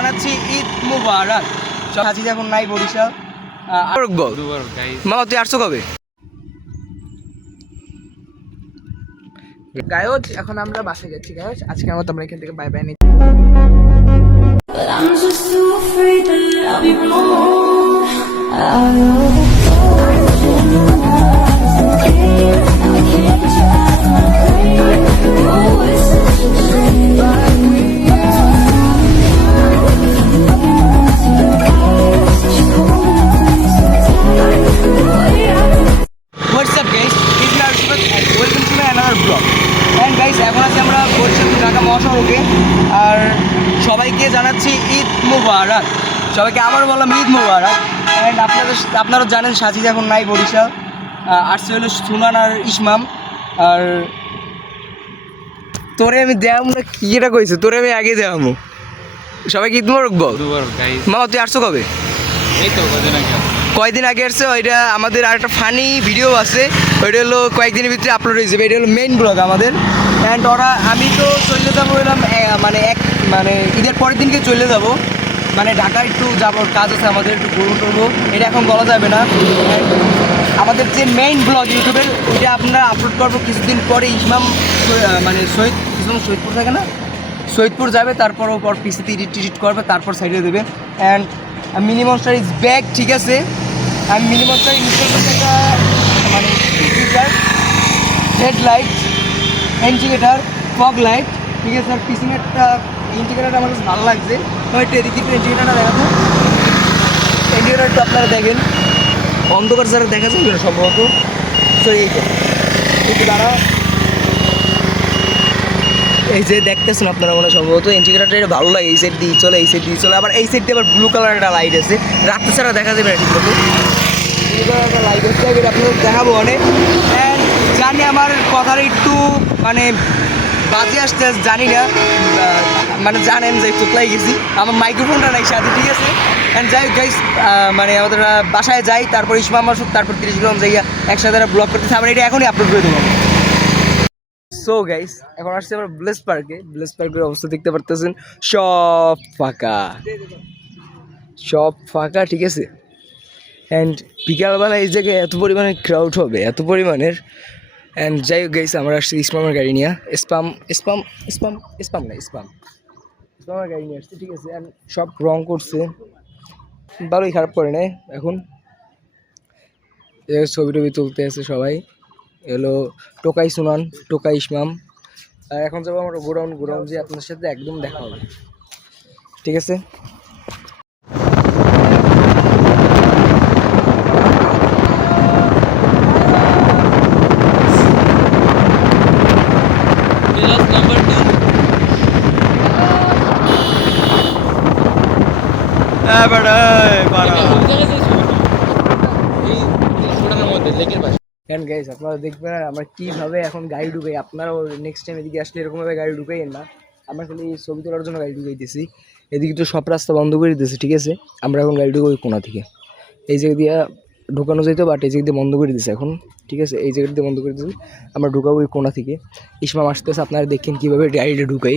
জানাচ্ছি ঈদ মুবারক। সাজিদ এখন নাই বরিশাল। মামা তুই আসছো কবে? গায়জ এখন আমরা বাসায় যাচ্ছি গায়জ, আজকের মতো আমরা এখান থেকে বাই বাই নিচ্ছি। But I'm just too afraid that I'll be wrong. What's up guys? This is Arshifat and welcome to my another vlog. And guys, এখন আছি আমরা বরিশাল ঢাকা মহাসড়কে, আর সবাইকে জানাচ্ছি ঈদ মুবারক। সবাইকে আবার বললাম ঈদ মুবারক। অ্যান্ড আপনারা জানেন সাজিদ এখন নাই বরিশাল, আসছে হলো সুনান আর ইসমাম। আর তোরে আমি দেয়াম না, কি এটা কইছে তোরে আমি আগে দেয়ামো। সবাইকে ঈদ মুবারক বল। মামা তুই আসছো কবে? এই তো কয়েকদিন আগে আসছে। ওইটা আমাদের আর একটা ফানি ভিডিও আছে, ওইটা হলো কয়েকদিনের ভিতরে আপলোড হয়ে যাবে। এটা হলো মেইন ব্লগ আমাদের। অ্যান্ড আমি তো চলে যাবো এলাম মানে ঈদের পরের দিনকে চলে যাব, মানে ঢাকা একটু যাবো, কাজ আছে আমাদের, একটু গরু টরবো, এটা এখন বলা যাবে না। আমাদের যে মেইন ব্লগ ইউটিউবের, ওইটা আপনারা আপলোড করবো কিছুদিন পরে। ইসমাম মানে সৈয়দপুর থাকে না, সৈয়দপুর যাবে, তারপরও পর পিসিতে এডিট করবে, তারপর সাইডে দেবে। And mini monster is back, ঠিক আছে। আমি মিনি মনস্টার ইনস্টল করতে একটা মানে হেডলাইট, ইন্ডিকেটার, ফগ লাইট, ঠিক আছে। আর পিছনে একটা ইন্ডিকেটার আমার কাছে ভালো লাগছে, একটু এদিকে একটু ইন্ডিকেটারটা দেখাবো। ইন্ডিকেটারটা আপনারা দেখেন, অন্ধকার ছাড়া দেখা যাবে না সম্ভবত। তো এই তো একটু দাঁড়া, এই যে দেখতেছেন আপনারা মনে সম্ভবত ইন্ডিকেটারটা এটা ভালো লাগে। এই সাইড দিয়ে চলে, এই সাইড দিয়ে চলে, আবার এই সাইড দিয়ে আবার ব্লু কালার একটা লাইট আছে, রাত্রে ছাড়া দেখা যাবে না ঠিক মতো। ব্লু কালার একটা লাইট হচ্ছে, এটা আপনাদের দেখাবো অনেক। অ্যান্ড জানি আমার কথার একটু মানে বাজে আসতে জানি না, মানে জানেন যে চোখলাই গেছি, আমার মাইক্রোফোনটা নাই সাথে, ঠিক আছে। অ্যান্ড যাই গাইস, মানে আমাদের বাসায় যাই, তারপর ইসমাম আসুক, তারপর 30 গ্রাম যাইয়া একসাথে ব্লগ করতেছে। আমরা এটা এখনই আপলোড করে দেবো। সো গাইস, এখন আসছি আমরা ব্লেস পার্কে। ব্লেস পার্কের অবস্থা দেখতে পারতেছেন, সব ফাঁকা, সব ফাঁকা, ঠিক আছে। অ্যান্ড বিকালবেলা এই জায়গায় এত পরিমাণে ক্রাউড হবে, এত পরিমাণের। অ্যান্ড যাই হোক গাইস, আমরা আসছি ইসমামের গাড়ি নিয়ে, ইসমামের গাড়ি নিয়ে আসছি, ঠিক আছে। অ্যান্ড সব রং করছে, ভালোই খারাপ করে নেয়। এখন ছবি টবি তুলতে আছে সবাই, এলো টোকাই সুনান, টোকাই ইসমাম। আর এখন যাবো আমরা গোডাউন যে আপনার সাথে একদম দেখা হবে, ঠিক আছে। গাইস আপনারা দেখবেন আমরা কীভাবে এখন গাড়ি ঢুকাই। আপনারাও নেক্সট টাইম এদিকে আসলে এরকমভাবে গাড়ি ঢুকাইয়েন না। আমরা খালি ছবি তোলার জন্য গাড়ি ঢুকাইতেছি। এদিকে তো সব রাস্তা বন্ধ করে দিতেছি, ঠিক আছে। আমরা এখন গাড়ি ঢুকাই কোনা থেকে, এই জায়গা দিয়ে ঢুকানো যেত, বাট এই জায়গা দিয়ে বন্ধ করে দিতেছে এখন, ঠিক আছে। এই জায়গা দিয়ে বন্ধ করে দিতেছি, আমরা ঢুকাবো ওই কোনা থেকে। ইসমাম আসতেছে, আপনারা দেখেন কীভাবে গাড়িটা ঢুকাই।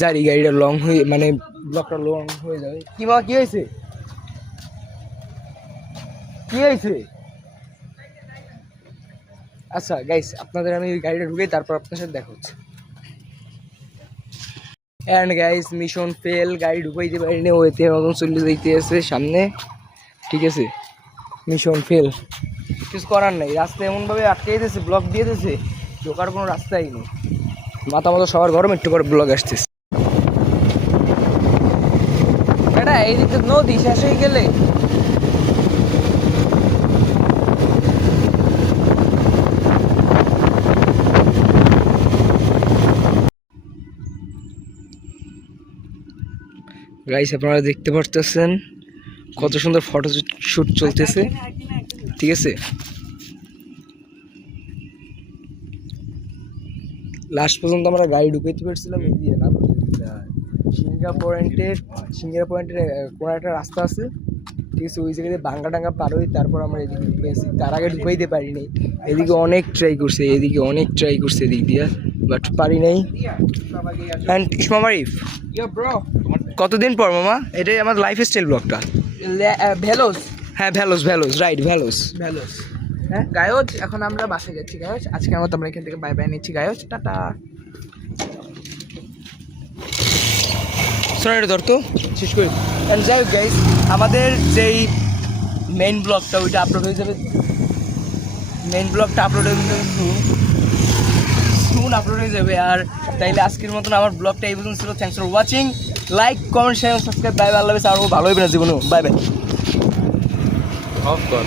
জারি গাড়িটা লং হয়ে, মানে ব্লকটা লং হয়ে যাবে। কি মা, কী হয়েছে, কী হয়েছে? আচ্ছা গাইস, আপনাদের আমি ওই গাড়িটা ঢুকাই, তারপর আপনার সাথে দেখা হচ্ছে। অ্যান্ড গাইস, মিশন ফেল, গাড়ি ঢুকাইতে পারিনি, ওইতে মতন চলে যাইতে আছে সামনে, ঠিক আছে। মিশন ফেল, কিছু করার নেই। রাস্তা এমনভাবে আটকে দিয়েছে, ব্লক দিয়ে দিয়েছে, ঢোকার কোনো রাস্তাই নেই। মাথা মতো সবার গরম, একটু পরে ব্লক আসতেছে। এটা এইদিকে নদী শেষ হয়ে গেলে গাইস, আপনারা দেখতে পারতেছেন কত সুন্দর ফটো শুট চলতেছে, ঠিক আছে। লাস্ট পর্যন্ত আমরা গাড়ি ঢুকাইতে পারছিলাম এই দিয়ে না, সিঙ্গা পয়েন্টের কোনো একটা রাস্তা আছে, ঠিক আছে। ওই জায়গায় বাঙ্গা টাঙ্গা পার হই, তারপর আমরা এদিকে ঢুকাইছি। তার আগে ঢুকাইতে পারিনি, এদিকে অনেক ট্রাই করছে, এদিক দিয়ে বাট পারি নাই। অ্যান্ড ইসমা মারিফ, কতদিন পর মামা? এটাই আমার লাইফ স্টাইল ব্লগটা। ভেলোস হ্যাঁ ভ্যালোস, রাইট ভ্যালোস। ভেলোস। হ্যাঁ গায়জ, এখন আমরা বাসায় যাচ্ছি গায়জ। আজকের মতো আমরা এখান থেকে বাই বাই নিচ্ছি গায়জ, টাটা। সোনাটা ধর তো, শেষ করি। অ্যান্ড যাই হোক গাইস, আমাদের যেই মেইন ব্লগটা ওইটা আপলোড হয়ে যাবে, সুন আপলোড হয়ে যাবে। আর তাইলে আজকের মতন আমার ব্লগটা এই পর্যন্ত ছিল। Thanks for watching, like comment share subscribe. Bye bye, আল্লাহ হাফেজ। আরও ভালো হবে না জীবনেও। Bye bye. অফ কর।